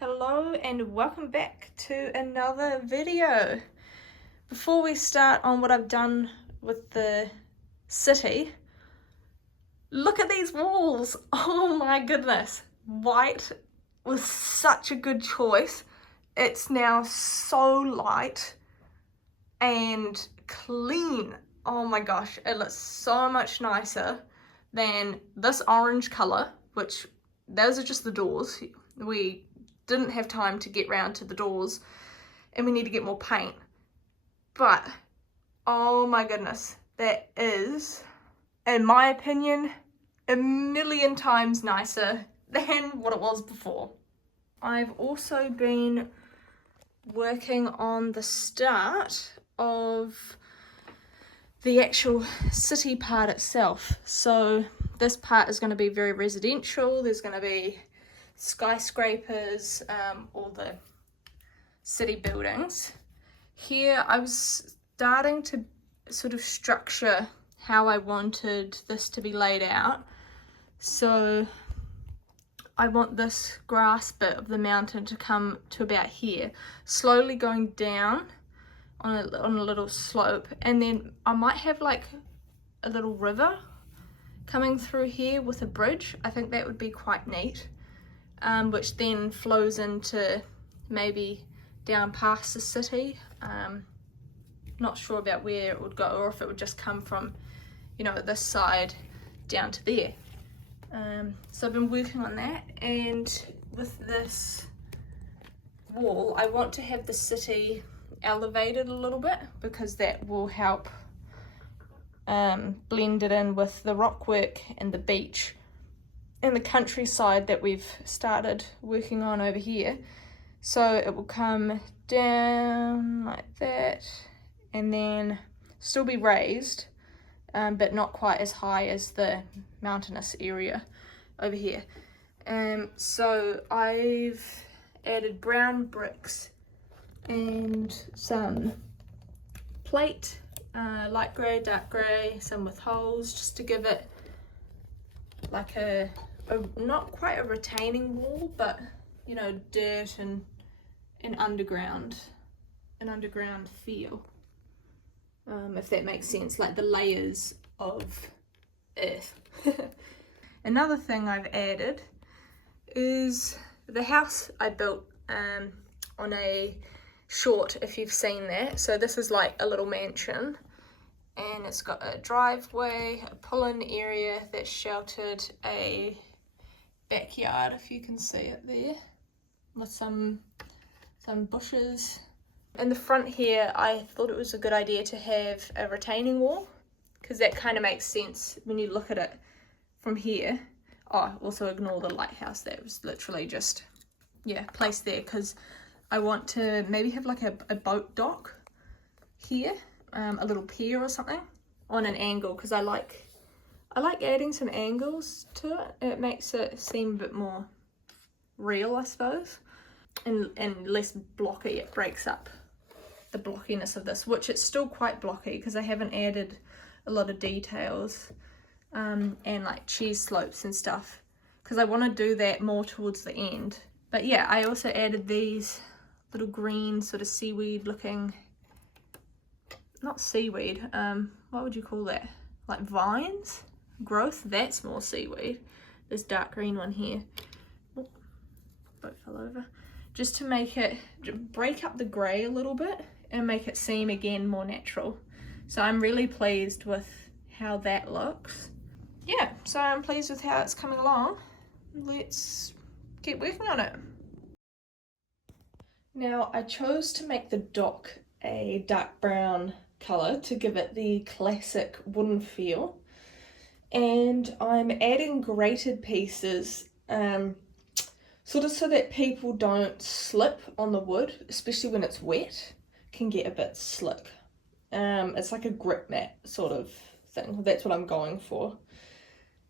Hello and welcome back to another video. Before we start on what I've done with the city, look at these walls. Oh my goodness. White was such a good choice. It's now so light and clean. Oh my gosh, it looks so much nicer than this orange color, which those are just the doors. We didn't have time to get round to the doors and we need to get more paint. But oh my goodness, that is, in my opinion, a million times nicer than what it was before. I've also been working on the start of the actual city part itself. So this part is going to be very residential. There's going to be skyscrapers, all the city buildings. Here I was starting to sort of structure how I wanted this to be laid out. So I want this grass bit of the mountain to come to about here, slowly going down on a little slope, and then I might have like a little river coming through here with a bridge. I think that would be quite neat. Which then flows into maybe down past the city. Not sure about where it would go, or if it would just come from, this side down to there. So I've been working on that, and with this wall, I want to have the city elevated a little bit because that will help blend it in with the rock work and the beach and the countryside that we've started working on over here. So it will come down like that and then still be raised, but not quite as high as the mountainous area over here. So I've added brown bricks and some plate, light grey, dark grey, some with holes, just to give it like a not quite a retaining wall, but dirt and an underground feel, if that makes sense, like the layers of earth. Another thing I've added is the house I built on a short, if you've seen that. So this is like a little mansion, and it's got a driveway, a pull-in area that's sheltered, a backyard, if you can see it there, with some bushes. In the front here, I thought it was a good idea to have a retaining wall, because that kind of makes sense when you look at it from here. Oh, also ignore the lighthouse, that was literally just, placed there, because I want to maybe have like a boat dock here, a little pier or something on an angle, because I like adding some angles to it. It makes it seem a bit more real, I suppose, and less blocky. It breaks up the blockiness of this, which it's still quite blocky because I haven't added a lot of details and like cheese slopes and stuff, because I want to do that more towards the end. But yeah, I also added these little green sort of seaweed looking, not seaweed, what would you call that, like vines growth. That's more seaweed, this dark green one here. Oh, boat fell over. Just to make it, break up the grey a little bit and make it seem again more natural. So I'm really pleased with how that looks. Yeah, so I'm pleased with how it's coming along. Let's get working on it. Now I chose to make the dock a dark brown colour to give it the classic wooden feel, and I'm adding grated pieces sort of so that people don't slip on the wood, especially when it's wet. It can get a bit slick. It's like a grip mat sort of thing. That's what I'm going for.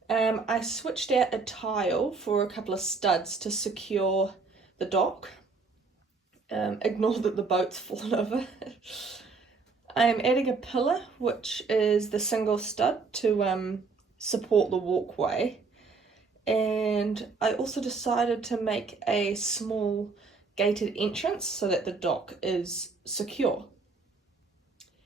I switched out a tile for a couple of studs to secure the dock. Ignore that the boat's fallen over. I'm adding a pillar, which is the single stud to support the walkway, and I also decided to make a small gated entrance so that the dock is secure.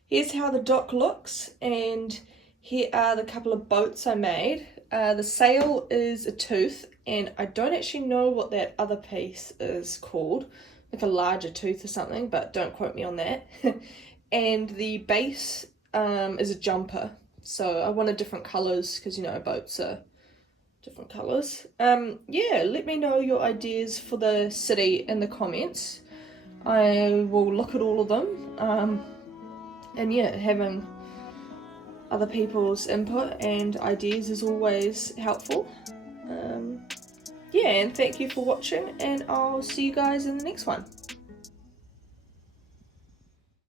Here's how the dock looks, and here are the couple of boats I made. The sail is a tooth, and I don't actually know what that other piece is called, like a larger tooth or something, but don't quote me on that. And the base is a jumper, so I wanted different colours because, you know, boats are different colours. Yeah, let me know your ideas for the city in the comments. I will look at all of them. And yeah, having other people's input and ideas is always helpful. Yeah, and thank you for watching, and I'll see you guys in the next one.